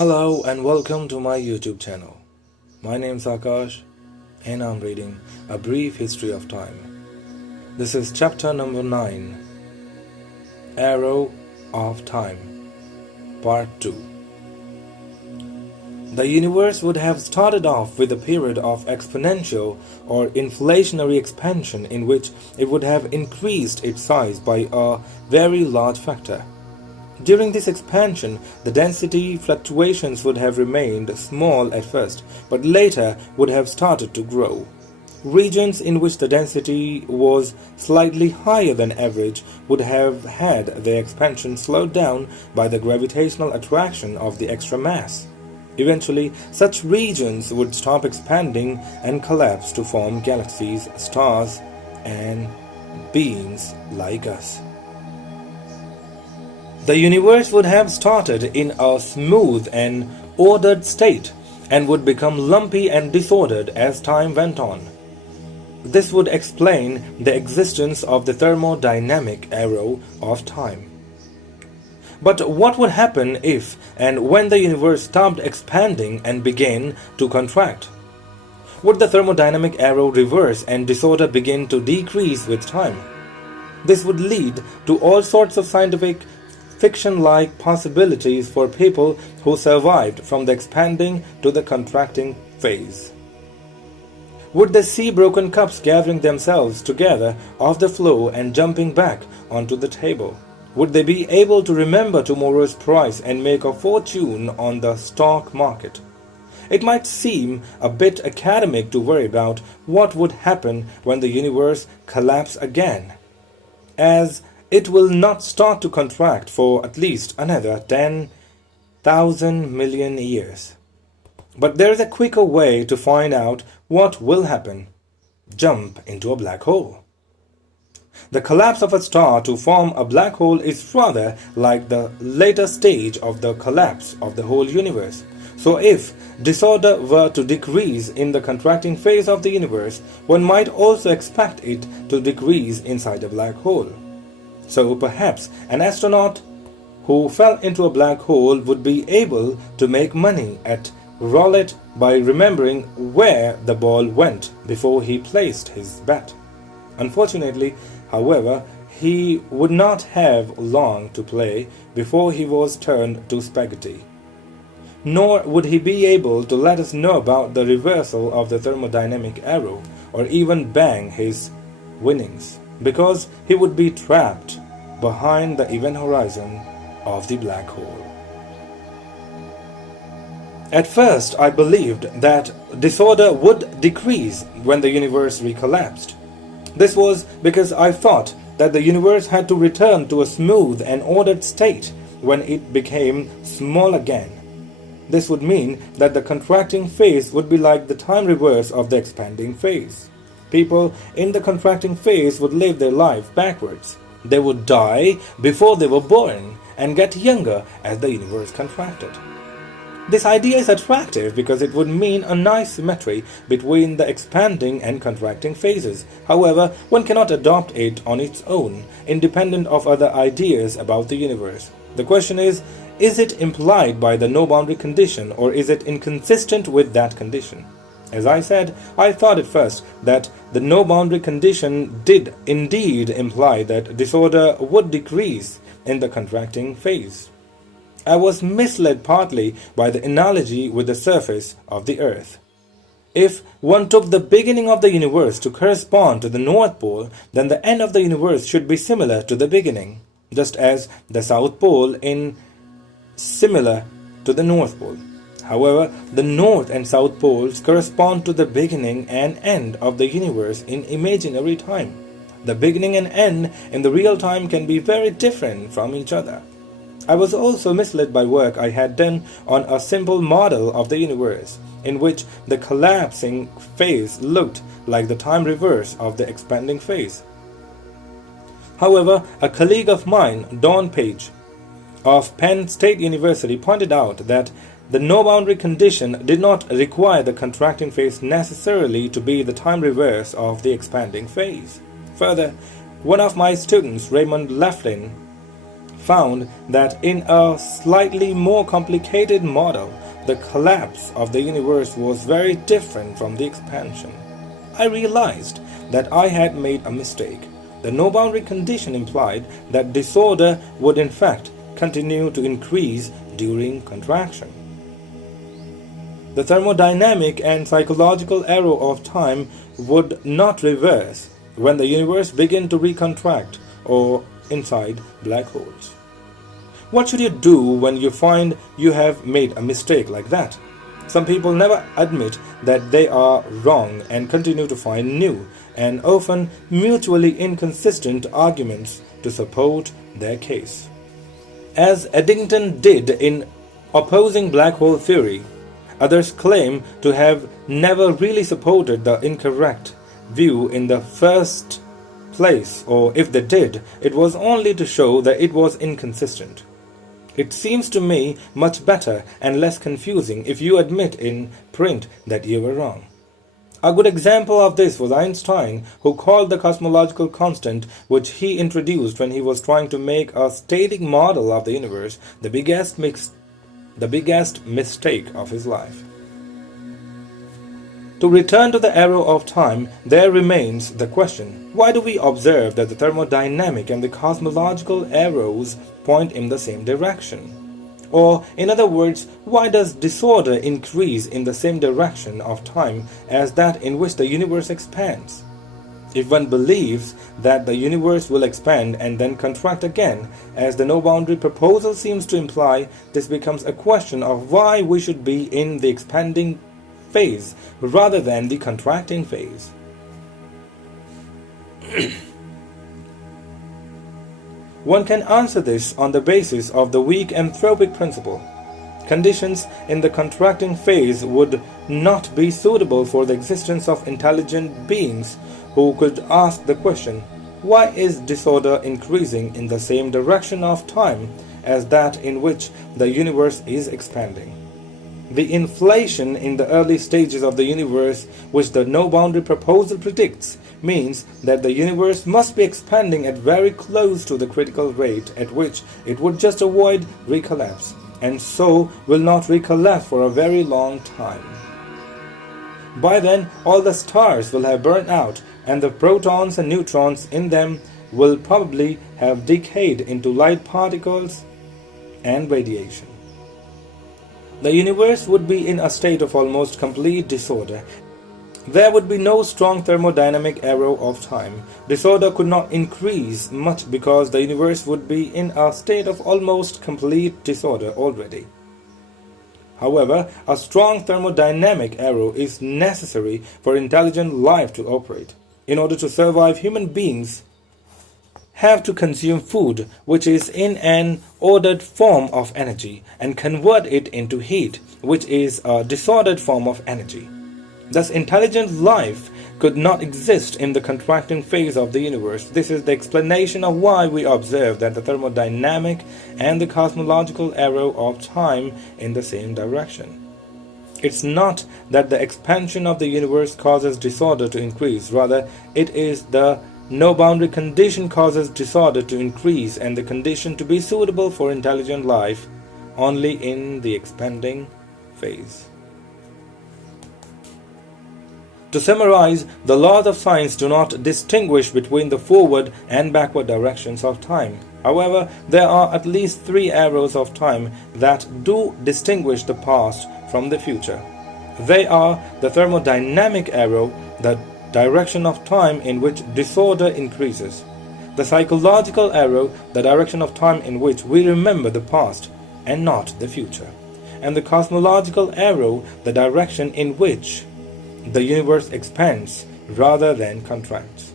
Hello and welcome to my YouTube channel. My name's Akash and I'm reading A Brief History of Time. This is chapter number 9, Arrow of Time, part 2. The universe would have started off with a period of exponential or inflationary expansion in which it would have increased its size by a very large factor. During this expansion, the density fluctuations would have remained small at first, but later would have started to grow. Regions in which the density was slightly higher than average would have had their expansion slowed down by the gravitational attraction of the extra mass. Eventually, such regions would stop expanding and collapse to form galaxies, stars, and beings like us. The universe would have started in a smooth and ordered state and would become lumpy and disordered as time went on. This would explain the existence of the thermodynamic arrow of time. But what would happen if and when the universe stopped expanding and began to contract? Would the thermodynamic arrow reverse and disorder begin to decrease with time? This would lead to all sorts of scientific fiction-like possibilities for people who survived from the expanding to the contracting phase. Would they see broken cups gathering themselves together off the floor and jumping back onto the table? Would they be able to remember tomorrow's price and make a fortune on the stock market? It might seem a bit academic to worry about what would happen when the universe collapsed again, as it will not start to contract for at least another 10,000 million years. But there is a quicker way to find out what will happen. Jump into a black hole. The collapse of a star to form a black hole is rather like the later stage of the collapse of the whole universe. So if disorder were to decrease in the contracting phase of the universe, one might also expect it to decrease inside a black hole. So perhaps an astronaut who fell into a black hole would be able to make money at roulette by remembering where the ball went before he placed his bet. Unfortunately, however, he would not have long to play before he was turned to spaghetti. Nor would he be able to let us know about the reversal of the thermodynamic arrow or even bang his winnings, because he would be trapped behind the event horizon of the black hole. At first, I believed that disorder would decrease when the universe recollapsed. This was because I thought that the universe had to return to a smooth and ordered state when it became small again. This would mean that the contracting phase would be like the time reverse of the expanding phase. People in the contracting phase would live their life backwards. They would die before they were born and get younger as the universe contracted. This idea is attractive because it would mean a nice symmetry between the expanding and contracting phases. However, one cannot adopt it on its own, independent of other ideas about the universe. The question is it implied by the no-boundary condition, or is it inconsistent with that condition? As I said, I thought at first that the no-boundary condition did indeed imply that disorder would decrease in the contracting phase. I was misled partly by the analogy with the surface of the Earth. If one took the beginning of the universe to correspond to the North Pole, then the end of the universe should be similar to the beginning, just as the South Pole is similar to the North Pole. However, the North and South Poles correspond to the beginning and end of the universe in imaginary time. The beginning and end in the real time can be very different from each other. I was also misled by work I had done on a simple model of the universe, in which the collapsing phase looked like the time reverse of the expanding phase. However, a colleague of mine, Don Page, of Penn State University, pointed out that the no-boundary condition did not require the contracting phase necessarily to be the time reverse of the expanding phase. Further, one of my students, Raymond Leflin, found that in a slightly more complicated model, the collapse of the universe was very different from the expansion. I realized that I had made a mistake. The no-boundary condition implied that disorder would in fact continue to increase during contraction. The thermodynamic and psychological arrow of time would not reverse when the universe began to recontract or inside black holes. What should you do when you find you have made a mistake like that? Some people never admit that they are wrong and continue to find new and often mutually inconsistent arguments to support their case. As Eddington did in opposing black hole theory, others claim to have never really supported the incorrect view in the first place, or if they did, it was only to show that it was inconsistent. It seems to me much better and less confusing if you admit in print that you were wrong. A good example of this was Einstein, who called the cosmological constant, which he introduced when he was trying to make a static model of the universe, the biggest mistake of his life. To return to the arrow of time, there remains the question, why do we observe that the thermodynamic and the cosmological arrows point in the same direction? Or, in other words, why does disorder increase in the same direction of time as that in which the universe expands? If one believes that the universe will expand and then contract again, as the no-boundary proposal seems to imply, this becomes a question of why we should be in the expanding phase rather than the contracting phase. One can answer this on the basis of the weak anthropic principle. Conditions in the contracting phase would not be suitable for the existence of intelligent beings who could ask the question, why is disorder increasing in the same direction of time as that in which the universe is expanding? The inflation in the early stages of the universe, which the no-boundary proposal predicts, means that the universe must be expanding at very close to the critical rate at which it would just avoid recollapse, and so will not recollapse for a very long time. By then, all the stars will have burned out, and the protons and neutrons in them will probably have decayed into light particles and radiation. The universe would be in a state of almost complete disorder. There would be no strong thermodynamic arrow of time. Disorder could not increase much because the universe would be in a state of almost complete disorder already. However, a strong thermodynamic arrow is necessary for intelligent life to operate. In order to survive, human beings have to consume food, which is in an ordered form of energy, and convert it into heat, which is a disordered form of energy. Thus, intelligent life could not exist in the contracting phase of the universe. This is the explanation of why we observe that the thermodynamic and the cosmological arrow of time in the same direction. It's not that the expansion of the universe causes disorder to increase, rather it is the no-boundary condition causes disorder to increase and the condition to be suitable for intelligent life only in the expanding phase. To summarize, the laws of science do not distinguish between the forward and backward directions of time. However, there are at least 3 arrows of time that do distinguish the past from the future. They are the thermodynamic arrow, the direction of time in which disorder increases; the psychological arrow, the direction of time in which we remember the past and not the future; and the cosmological arrow, the direction in which the universe expands rather than contracts.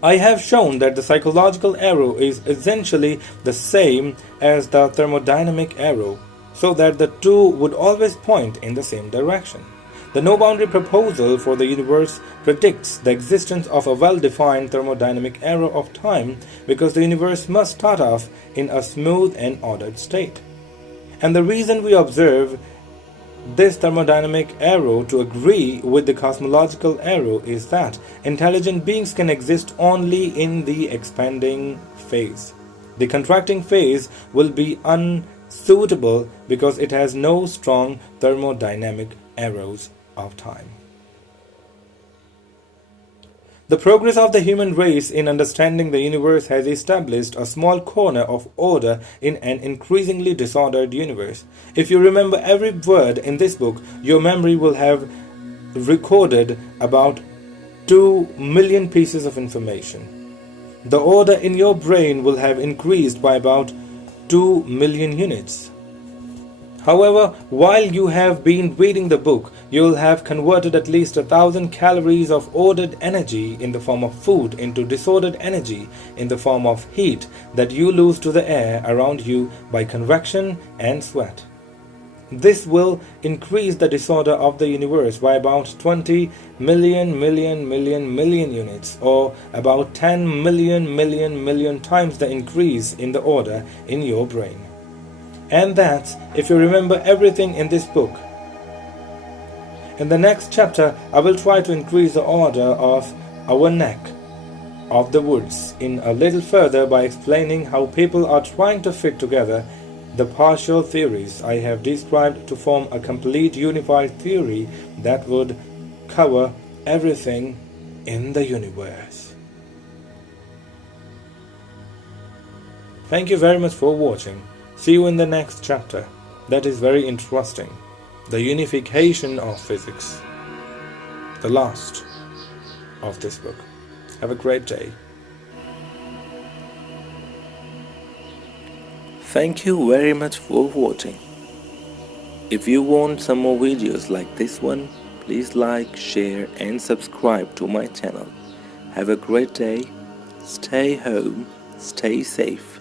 I have shown that the psychological arrow is essentially the same as the thermodynamic arrow, so that the two would always point in the same direction. The no-boundary proposal for the universe predicts the existence of a well-defined thermodynamic arrow of time because the universe must start off in a smooth and ordered state. And the reason we observe this thermodynamic arrow to agree with the cosmological arrow is that intelligent beings can exist only in the expanding phase. The contracting phase will be unsuitable because it has no strong thermodynamic arrows of time. The progress of the human race in understanding the universe has established a small corner of order in an increasingly disordered universe. If you remember every word in this book, your memory will have recorded about 2 million pieces of information. The order in your brain will have increased by about 2 million units. However, while you have been reading the book, you will have converted at least 1,000 calories of ordered energy in the form of food into disordered energy in the form of heat that you lose to the air around you by convection and sweat. This will increase the disorder of the universe by about 20 million units, or about 10 million times the increase in the order in your brain. And that's if you remember everything in this book. In the next chapter, I will try to increase the order of our neck of the woods in a little further by explaining how people are trying to fit together the partial theories I have described to form a complete unified theory that would cover everything in the universe. Thank you very much for watching. See you in the next chapter. That is very interesting. The unification of physics. The last of this book. Have a great day. Thank you very much for watching. If you want some more videos like this one, please like, share and subscribe to my channel. Have a great day. Stay home. Stay safe.